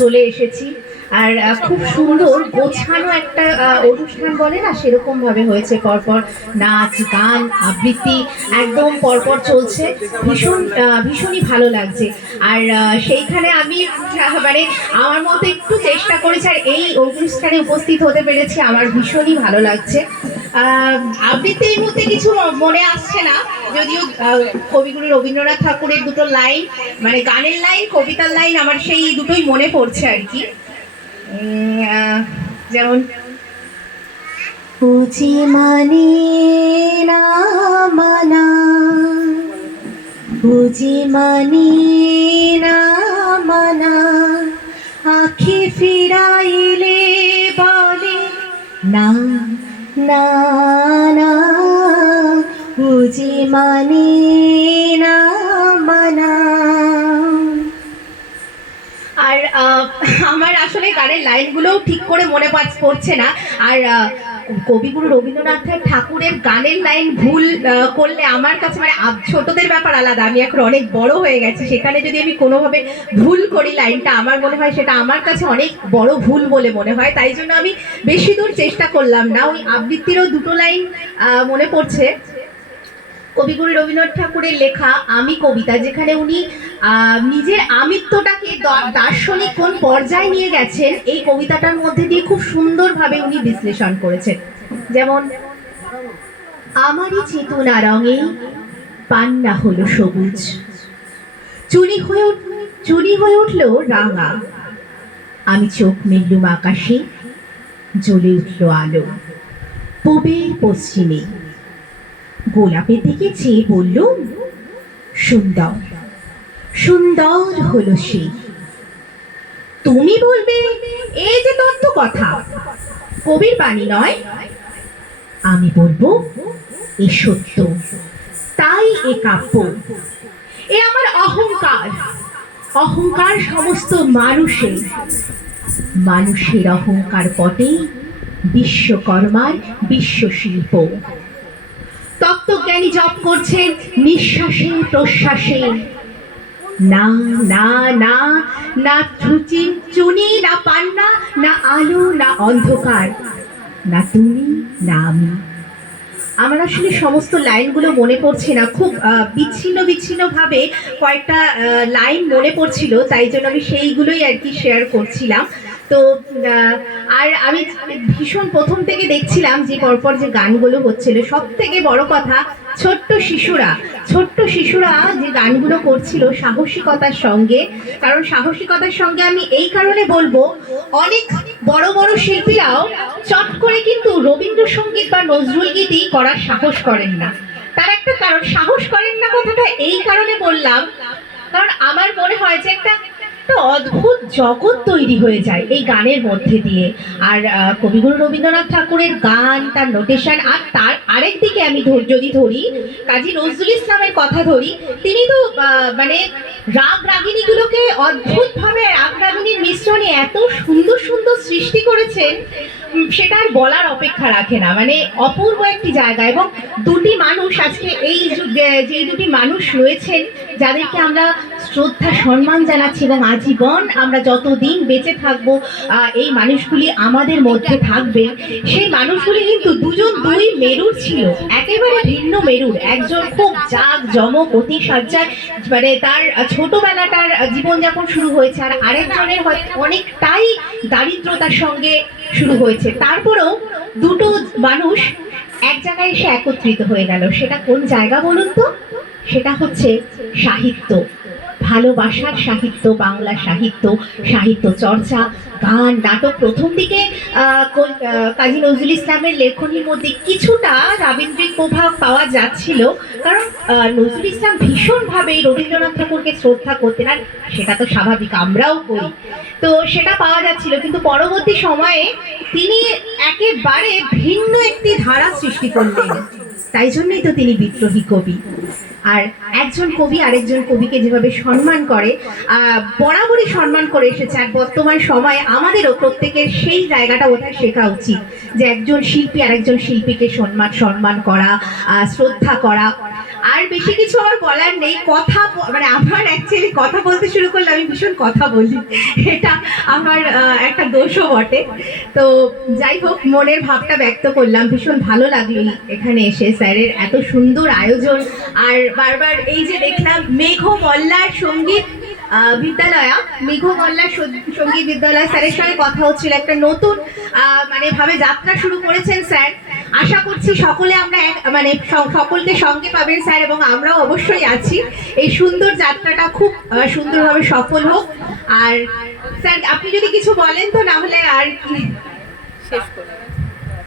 চলে এসেছি। আর খুব সুন্দর গোছানো একটা অনুষ্ঠান বলে না সেরকম ভাবে হয়েছে। পরপর নাচ, গান, আবৃত্তি একদম পরপর চলছে। ভীষণ ভীষণই ভালো লাগছে। আর সেইখানে আমি মানে আমার মতো একটু চেষ্টা করেছি, আর এই অনুষ্ঠানে উপস্থিত হতে পেরেছি। আমার ভীষণই ভালো লাগছে। আবৃত্তি এই মুহূর্তে কিছু মনে আসছে না। যদিও কবিগুরু রবীন্দ্রনাথ ঠাকুরের দুটো লাইন মানে গানের লাইন, কবিতার লাইন আমার সেই দুটোই মনে পড়ছে আর কি। যেমন, বুঝি মানে না মানা, বুঝি মানে না মানা, আখি ফিরাইলে বলে, না না না, বুঝি মানে না, মানা। আর আমার আসলে গানের লাইনগুলোও ঠিক করে মনে পড়ছে না। আর কবিগুরু রবীন্দ্রনাথ ঠাকুরের গানের লাইন ভুল করলে আমার কাছে মানে ছোটদের ব্যাপার আলাদা। আমি এখন অনেক বড় হয়ে গেছি, সেখানে যদি আমি কোনোভাবে ভুল করি লাইনটা, আমার মনে হয় সেটা আমার কাছে অনেক বড় ভুল বলে মনে হয়। তাই জন্য আমি বেশি দূর চেষ্টা করলাম না। ওই আবৃত্তিরও দুটো লাইন মনে পড়ছে। কবিগুরু রবীন্দ্রনাথ ঠাকুরের লেখা, আমি কবিতা, যেখানে উনি নিজের আমিত্বটাকে দার্শনিক কোন পর্যায়ে নিয়ে গেছেন, এই কবিতাটার মধ্যে দিয়ে খুব সুন্দরভাবে উনি বিশ্লেষণ করেছেন। যেমন, আমারই চেতনা রঙে পান্না হলো সবুজ। চুরি হয়ে চুরি হয়ে উঠল রাঙা। আমি চোখ মেললুম আকাশে, জ্বলে উঠল আলো। পূবে, পশ্চিমে। গোলাপের দিকে চেয়ে বলল সুন্দর। সুন্দর হলো সে। তুমি বলবে, এই যে তত্ত্ব কথা। কবির বাণী নয়। আমি বলব, এ সত্য। তাই এ কাব্য। এ আমার অহংকার। অহংকার সমস্ত মানুষের মানুষের অহংকার পটে বিশ্বকর্মার বিশ্বশিল্প। তত্ত্বজ্ঞানী জপ করছেন নিঃশ্বাসে, প্রশ্বাসে। না না না না চুচি চুনি, না পান্না, না আলো, না অন্ধকার। না তুমি, না আমি। আমার আসলে সমস্ত লাইনগুলো মনে পড়ছে না। খুব বিচ্ছিন্ন বিচ্ছিন্ন ভাবে কয়েকটা লাইন মনে পড়ছিল, তাই জন্য আমি সেইগুলোই আর কি শেয়ার করছিলাম। তো আর আমি ভীষণ প্রথম থেকে দেখছিলাম যে পরপর যে গানগুলো হচ্ছিল সব থেকে বড় কথা ছোট্ট শিশুরা ছোট্ট শিশুরা যে গানগুলো করছিল সাহসিকতার সঙ্গে, কারণ সাহসিকতার সঙ্গে আমি এই কারণে বলব, অনেক বড় বড় শিল্পীরাও চট করে কিন্তু রবীন্দ্রসঙ্গীত বা নজরুল গীতি করার সাহস করেন না। তার একটা কারণ, সাহস করেন না কথাটা এই কারণে বললাম, কারণ আমার মনে হয় যে একটা একটা অদ্ভুত জগৎ তৈরি হয়ে যায় এই গানের মধ্যে দিয়ে। আর কবিগুরু রবীন্দ্রনাথ ঠাকুরের গান, তার নোটেশন আর তার আরেক দিকে আমি যদি ধরি, কাজী নজরুল ইসলামের কথা ধরি, তিনি তো মানে রাগ রাগিনীগুলোকে অদ্ভুতভাবে রাগ রাগিনীর মিশ্রণে এত সুন্দর সুন্দর সৃষ্টি করেছেন সেটা আর বলার অপেক্ষা রাখে না। মানে অপূর্ব একটি জায়গা এবং দুটি মানুষ আজকে এই যে দুটি মানুষ রয়েছেন, যাদেরকে আমরা শ্রদ্ধা, সম্মান জানাচ্ছি এবং আজীবন আমরা যতদিন বেঁচে থাকব এই মানুষগুলি আমাদের মধ্যে থাকবে। সেই মানুষগুলি কিন্তু দুজন দুই মেরুর ছিল, একেবারে ভিন্ন মেরুর। একজন খুব জাগ জমক অতি সজ্জায় মানে তার ছোটবেলাটার জীবনযাপন শুরু হয়েছে আর আরেকজনের হয়তো অনেকটাই দারিদ্রতার সঙ্গে শুরু হয়েছে। তারপরেও দুটো মানুষ এক জায়গায় এসে একত্রিত হয়ে গেল। সেটা কোন জায়গা বলুন তো? সেটা হচ্ছে সাহিত্য। ভালোবাসার সাহিত্য, বাংলা সাহিত্য সাহিত্য চর্চা, গান, নাটক প্রথম দিকে কাজী নজরুল ইসলামের লেখনীর মধ্যে কিছুটা রাবীন্দ্রিক প্রভাব পাওয়া যাচ্ছিল। কারণ নজরুল ইসলাম ভীষণভাবে রবীন্দ্রনাথ ঠাকুরকে শ্রদ্ধা করতেন আর সেটা তো স্বাভাবিক, আমরাও করি। তো সেটা পাওয়া যাচ্ছিল, কিন্তু পরবর্তী সময়ে তিনি একেবারে ভিন্ন একটি ধারা সৃষ্টি করলেন। তাই জন্যই তো তিনি বিদ্রোহী কবি। আর একজন কবি আরেকজন কবিকে যেভাবে সম্মান করে বরাবরই সম্মান করে এসেছে, আর বর্তমান সময়ে আমাদেরও প্রত্যেকের সেই জায়গাটা ওটা শেখা উচিত যে একজন শিল্পী আরেকজন শিল্পীকে সম্মান সম্মান করা শ্রদ্ধা করা। আর বেশি কিছু আমার বলার নেই। কথা মানে আমার অ্যাকচুয়ালি কথা বলতে শুরু করলে আমি ভীষণ কথা বলি। এটা আমার একটা দোষও বটে। তো যাই হোক, মনের ভাবটা ব্যক্ত করলাম। ভীষণ ভালো লাগল এখানে এসে স্যারের এত সুন্দর আয়োজন। আর বারবার এই যে দেখলাম, মেঘ মল্লার সংগীত বিদ্যালয়া, মেঘ মল্লার সংগীত বিদ্যালয় স্যারের সঙ্গে কথা হচ্ছিল। একটা নতুন মানে ভাবে যাত্রা শুরু করেছেন স্যার। আশা করছি সকলে আমরা এক- মানে সকলকে সঙ্গে পাবেন স্যার, এবং আমরাও অবশ্যই আছি। এই সুন্দর যাত্রাটা খুব সুন্দরভাবে সফল হোক। আর, স্যার, আপনি যদি কিছু বলেন তো, না হলে আর কি? শেষ করে